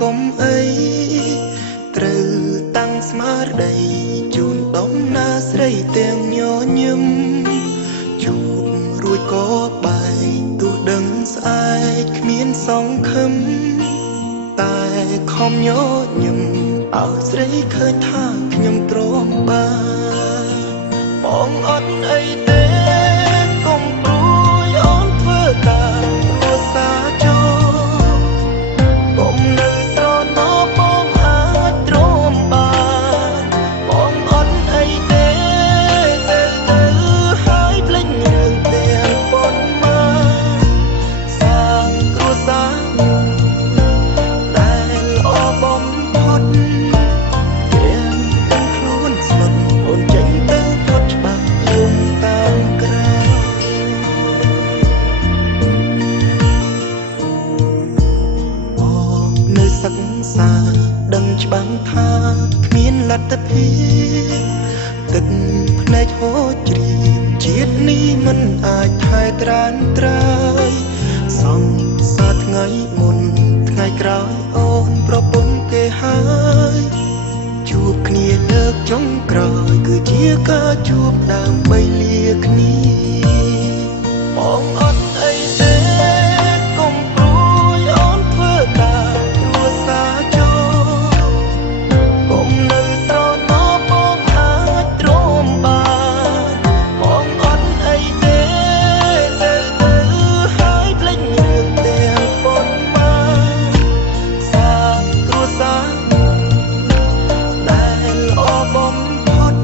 កុំអីត្រូវតាំងស្មារតីជូនដំណើរស្រីទាំងញញឹមជួបរួចក៏បែកទោះដឹងស្អែកគ្មានសង្ឃឹមតែខំញញឹមឲ្យស្រីឃើញថាខ្ញុំទ្រាំបានបងអត់អីទេកុំព្រួយអូនធ្វើតាមភាសាចោកុំនៅស្រណោបងអាចទ្រាំបានបងអត់អីទេទៅហើយភ្លេចរឿងទាំងប៉ុន្មានសាងគ្រួសារដែលល្អបំផុតព្រាមទាំងខ្លួនស្លុតអូនចេញទៅផុតច្បាប់យំតាមក្រៅបងនៅសិក្សាដឹងច្បាស់ថាគ្មានលទ្ធភាពទឹកភ្នែកហូរជ្រាបជាតិនេះមិនអាចថែត្រានត្រើយសង្សារថ្ងៃមុនថ្ងៃក្រោយអូនប្រពន្ធគេហើយជួបគ្នាលើកចុងក្រោយគឺជាការជួបដើម្បីលាគ្នាបងអត់អីទេកុំព្រួយអូនធ្វើតាមគ្រួសារចោកុំនៅស្រណោបងអាចទ្រាំបានបងអត់អីទេទៅហើយភ្លេចរឿងទាំងប៉ុន្មានសាងគ្រួសារដែលល្អបំផុត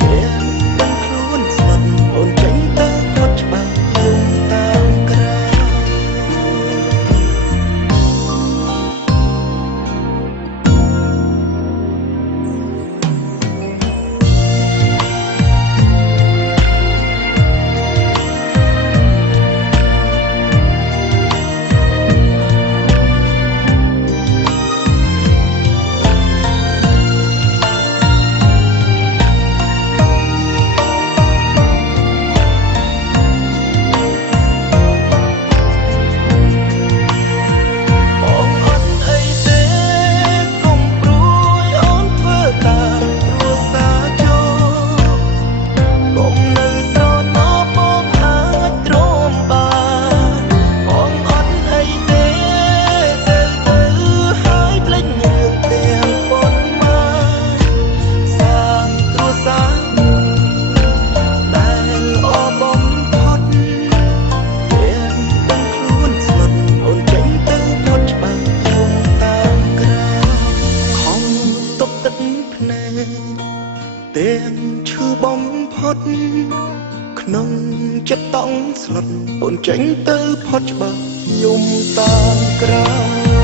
ព្រាមទាំងខ្លួនស្លុតអូនចេញទៅផុតច្បាប់យំតាមក្រៅបងអត់អីទេកុំព្រួយអូនធ្វើតាមគ្រួសារចោកុំនៅស្រណោបងអាចទ្រាំបានបងអត់អីទេទៅហើយភ្លេចរឿងទាំងប៉ុន្មានសាងគ្រួសារដែលល្អបំផុតព្រាមទាំងខ្លួនស្លុតអូនចេញទៅផុតច្បាប់យំតាមក្រៅខំទប់ទឹកភ្នែកទាំងឈឺបំផុតក្នុងចិត្តតង់ស្លុតអូនចេញទៅផុតច្បាប់យំតាមក្រៅ